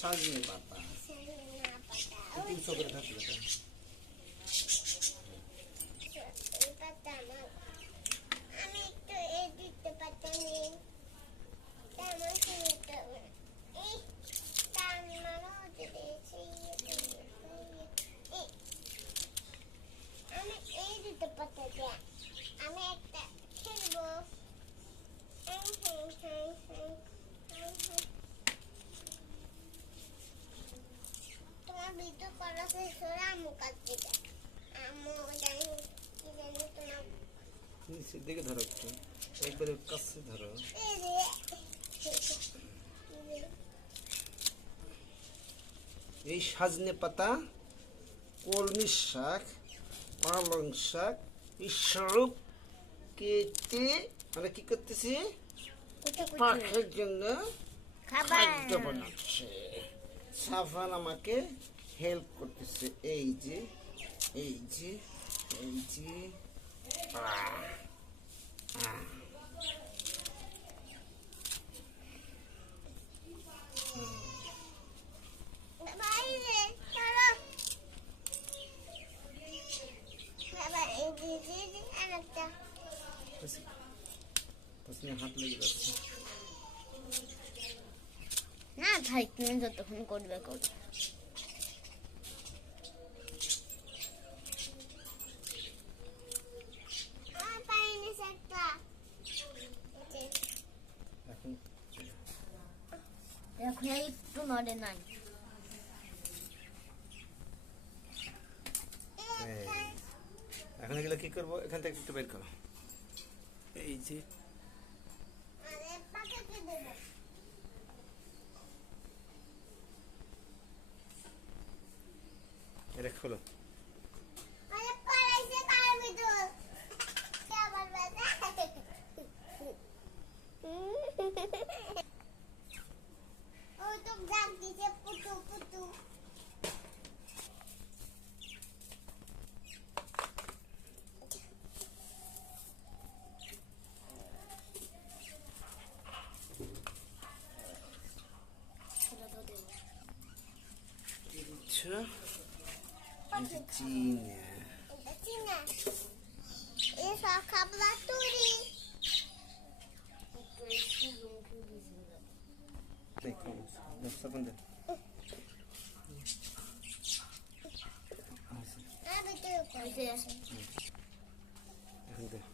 সাজনে পাতা। তিনশো করে থাকলে নিচের দিকে ধরো একটু। একবারে কাছে ধরো। এই সাজনে পাতা কলমি শাক পালং শাক সব কেটে আমরা কি করতেছি? পাখির জন্য খাদ্য বানাচ্ছে। সাফান আমাকে হেল্প করতেছে এই যে এই যে এই যে হাত লেগে যাচ্ছে না ভাই তুমি যতক্ষণ করবে করবে আমার পায়ে নিচে একটা এই যে, এখন এখন আর একটু নড়ে নাই এখন এগুলো কি করব এখান থেকে একটু বের করো এই যে এটা Isso. Inditinha. Inditinha. Isso acaba tudo. সাবান দে এখন দে